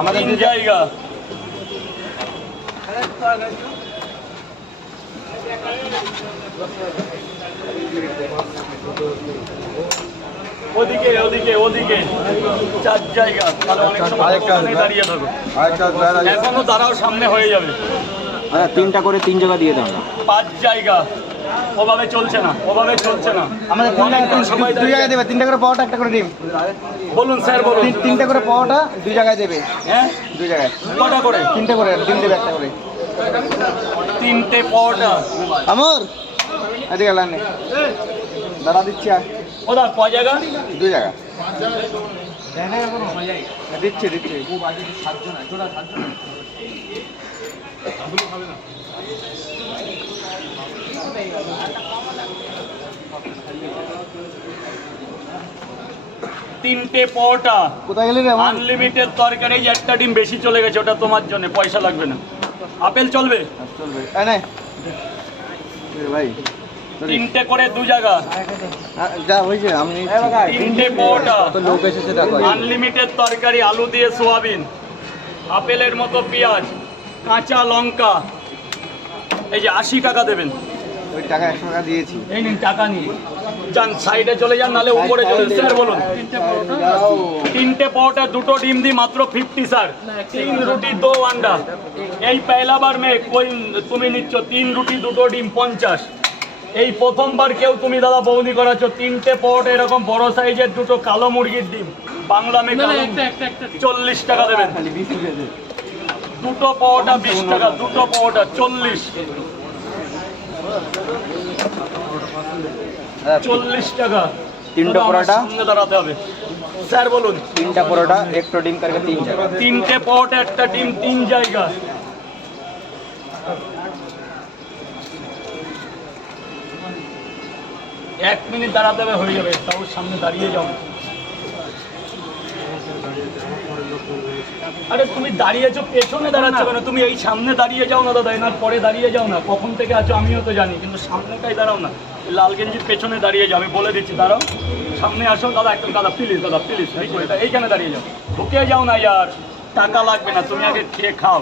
আমাদের তিন জায়গা। ওদিকে ওদিকে ওদিকে চার জায়গা। তাহলে অনেক সময় ওখানে দাঁড়িয়ে থাকো। এখনো দাঁড়াও, সামনে হয়ে যাবে। আচ্ছা, 3টা করে 3 জায়গা দিয়ে দাও না। 5 জায়গা। ওভাবে চলছে না, ওভাবে চলছে না। আমাদের 2 জায়গায় দেবে। 3টা করে পাওয়াটা, একটা করে ডিম। বলুন স্যার, বলুন। 3টা করে পাওয়াটা 2 জায়গায় দেবে। হ্যাঁ, 2 জায়গায় কটা করে? 3টে করে ডিম দেবে, একটা করে। 3টে পরোটা। আমর এদিকে লাইনে দাঁড়া দিচ্ছি। ওদা কয় জায়গা? 2 জায়গা দিচ্ছি দিচ্ছি। তিনটে পরোটা, কোথায় গেলি রে? আনলিমিটেড তরকারি। একটা ডিম বেশি চলে গেছে, ওটা তোমার জন্য, পয়সা লাগবে না। আপেল চলবে? চলবে। এই নে ভাই, 3টে করে 2 জায়গা। যা হয়েছে আমি 3টে পরোটা, তো লোক এসেছে দেখো। আনলিমিটেড তরকারি, আলু দিয়ে সোয়াবিন, আপেলের মতো পেঁয়াজ, কাঁচা লঙ্কা। এই যে 80 টাকা দেবেন। ওই টাকা 100 টাকা দিয়েছি। এই নিন টাকা নিন, যান সাইডে চলে যান, নালে উপরে চলে। স্যার বলুন। 3টে পরোটা, 2টো ডিম দি মাত্র 50 স্যার। 3 রুটি 2 अंडा। এই পয়লা বার মে কোই তুমি নিচ্ছ 3 রুটি 2টো ডিম 50। এই প্রথমবার কেউ তুমি দাদা বৌনি করাচ্ছ। 3টে পরোটা এরকম বড় সাইজের, 2টো কালো মুরগির ডিম, বাংলা মে 40 টাকা দেবেন। 2টো পরোটা 20 টাকা, 2টো পরোটা 40। 40 টাকা। 3টা পরোটা সামনে দাঁড়াতে হবে। স্যার বলুন। 3টা পরোটা, একটা ডিম करके 3 জায়গা। 3টে পরোটা, একটা ডিম 3 জায়গা। এক মিনিট দাঁড়াতে হবে, হয়ে যাবে। তাও সামনে দাঁড়িয়ে যাও। আরে তুমি দাঁড়িয়েছো, পেছনে দাঁড়াচ্ছ কেন? তুমি এই সামনে দাঁড়িয়ে যাও না দাদা, এনার পরে দাঁড়িয়ে যাও না। কখন থেকে আছো আমিও তো জানি, কিন্তু সামনেটাই দাঁড়াও না। লাল গেঞ্জির পেছনে দাঁড়িয়ে যাও, আমি বলে দিচ্ছি। দাঁড়াও, সামনে আসো দাদা, একদম দাদা প্লিজ, দাদা প্লিজ, এইখানে দাঁড়িয়ে যাও। ঢুকে যাও না ইয়ার, টাকা লাগবে না, তুমি আগে খেয়ে খাও।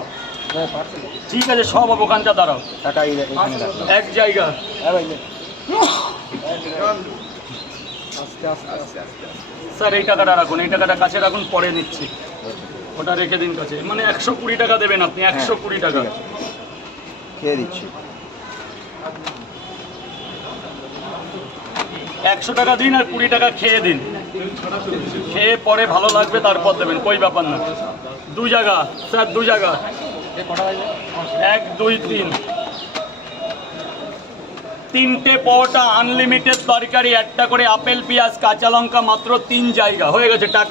ঠিক আছে, সব ওখানটা দাঁড়াও। টাকা এখানে রাখো। এক জায়গা। আস্তে আস্তে আস্তে আস্তে। স্যার এই টাকাটা রাখুন, এই টাকাটা কাছে রাখুন, পরে নিচ্ছি। ওটা রেখে দিন কাছে। মানে 120 টাকা দেবেন আপনি, 120 টাকা। খেয়ে দিচ্ছি। 100 টাকা দিন আর 20 টাকা খেয়ে দিন। খেয়ে পরে ভালো লাগবে তারপর দেবেন, কই ব্যাপার না। 2 জায়গা স্যার, 2 জায়গা। 1 2 3। 3টে পরোটা, আনলিমিটেড তরকারি, একটা করে আপেল পেঁয়াজ কাঁচা লঙ্কা, মাত্র 3 জায়গা। হয়ে গেছে টাকা।